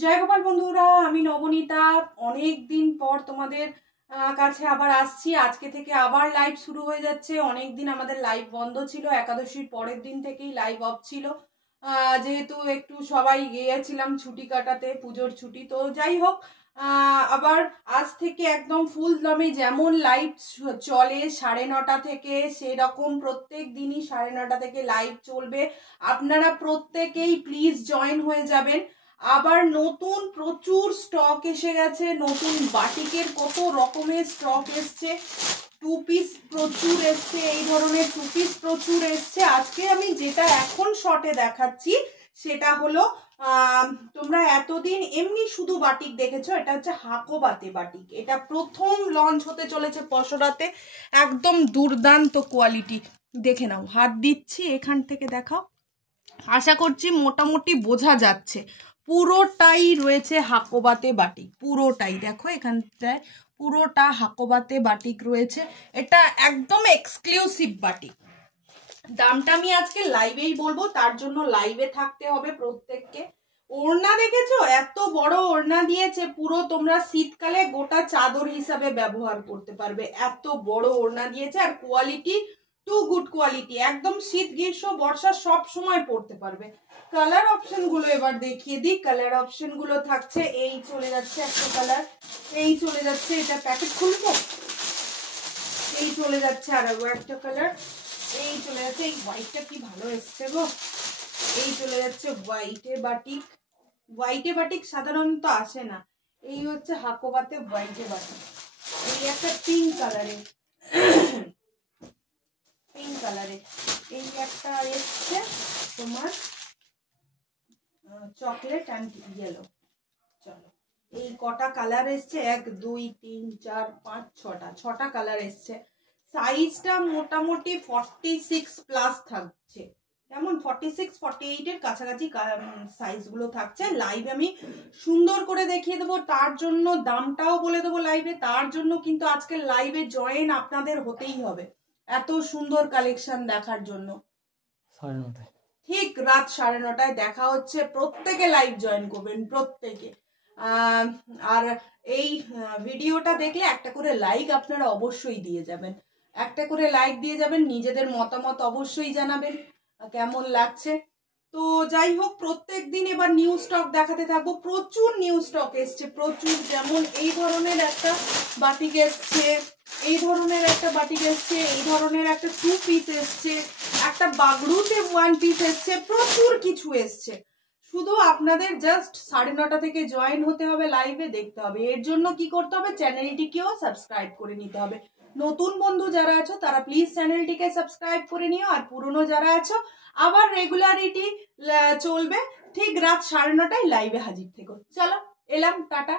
জয় গোপাল বন্ধুরা, আমি নবনীতা। অনেক দিন পর তোমাদের কাছে আবার আসছি। আজকে থেকে আবার লাইভ শুরু হয়ে যাচ্ছে। অনেক দিন আমাদের লাইভ বন্ধ ছিল, একাদশীর পরের দিন থেকেই লাইভ অফ ছিল। যেহেতু একটু সবাই গিয়েছিলাম ছুটি কাটাতে, পুজোর ছুটি। তো যাই হোক, আবার আজ থেকে একদম ফুল দমে যেমন লাইভ চলে 9:30 থেকে, সেরকম প্রত্যেক দিনই 9:30 থেকে লাইভ চলবে। আপনারা প্রত্যেকেই প্লিজ জয়েন হয়ে যাবেন। আবার নতুন প্রচুর স্টক এসে গেছে, নতুন বাটিকের কত রকমের স্টক এসছে। টু পিস প্রচুর এসছে, এই ধরনের টু পিস প্রচুর এসছে। আজকে আমি যেটা এখন শর্টে দেখাচ্ছি সেটা হলো তোমরা এতদিন এমনি শুধু বাটিক দেখেছো, এটা হচ্ছে হাকোবাতে বাটিক। এটা প্রথম লঞ্চ হতে চলেছে পসরাতে। একদম দুর্দান্ত কোয়ালিটি। দেখে নাও, হাত দিচ্ছি, এখান থেকে দেখাও। আশা করছি মোটামুটি বোঝা যাচ্ছে। পুরোটাই রয়েছে হাকোবাতে বাটিক, পুরোটাই দেখো এখানটায় পুরোটা হাকোবাতে বাটিক রয়েছে। এটা একদম এক্সক্লুসিভ বাটিক। দামটা আমি আজকে লাইভেই বলবো, তার জন্য লাইভে থাকতে হবে প্রত্যেককে। ওড়না দেখেছো, এত বড় ওড়না দিয়েছে, পুরো তোমরা শীতকালে গোটা চাদর হিসাবে ব্যবহার করতে পারবে, এত বড় ওড়না দিয়েছে। আর কোয়ালিটি টু গুড কোয়ালিটি, একদম শীত গ্রীষ্ম বর্ষা সব সময় পরতে পারবে। কালার অপশন গুলো এবার দেখিয়ে দিই। কালার অপশন গুলো থাকছে, এই চলে যাচ্ছে একটা কালার, এই চলে যাচ্ছে, এটা প্যাকেট খুলবো, এই চলে যাচ্ছে আরো একটা কালার, এই চলে যাচ্ছে, এই হোয়াইটটা কি ভালো এসছে গো, এই চলে যাচ্ছে হোয়াইটে বাটিক। হোয়াইটে বাটিক সাধারণত আসে না, এই হচ্ছে হাকোবাতে হোয়াইটে বাটিক। এই একটা পিঙ্ক কালারে, পিঙ্ক কালারে এই একটা এসছে তোমার চকলেট অ্যান্ড ইয়েলো। চলো, এই কটা কালার এসছে, 1 2 3 4 5 6টা কালার এসছে। সাইজটা মোটামুটি 46 প্লাস থাকছে, যেমন 46 48 এর কাছাকাছি সাইজগুলো থাকছে। লাইভ আমি সুন্দর করে দেখিয়ে দেবো, তার জন্য দামটাও বলে দেবো লাইভে। তার জন্য কিন্তু আজকে লাইভে জয়েন আপনাদের হতেই হবে, এত সুন্দর কালেকশন দেখার জন্য। 9:30 ঠিক রাত 9:30 দেখা হচ্ছে। প্রত্যেকে লাইভ জয়েন করবেন, প্রত্যেকে। আর এই ভিডিওটা দেখলে একটা করে লাইক আপনারা অবশ্যই দিয়ে যাবেন, একটা করে লাইক দিয়ে যাবেন। নিজেদের মতামত অবশ্যই জানাবেন কেমন লাগছে। তো যাই হোক, প্রত্যেক দিন এবার নিউ স্টক দেখাতে থাকবো। প্রচুর নিউ স্টক এসছে, প্রচুর। যেমন এই ধরনের একটা বাটিক এসছে, এই ধরনের একটা বাটিক এসছে, এই ধরনের একটা 2 পিস এসছে, একটা বাগড়ুতে 1 পিস এসছে, প্রচুর কিছু এসছে। শুধু আপনাদের জাস্ট 9:30 থেকে জয়েন হতে হবে, লাইভে দেখতে হবে। এর জন্য কি করতে হবে, চ্যানেলটিকেও সাবস্ক্রাইব করে নিতে হবে। নতুন বন্ধু যারা আছো তারা প্লিজ চ্যানেলটিকে সাবস্ক্রাইব করে নিও। আর পুরনো যারা আছো, আবার রেগুলারিটি চলবে, ঠিক রাত 9:30 লাইভে হাজির থেকো। চলো, এলাম, টাটা।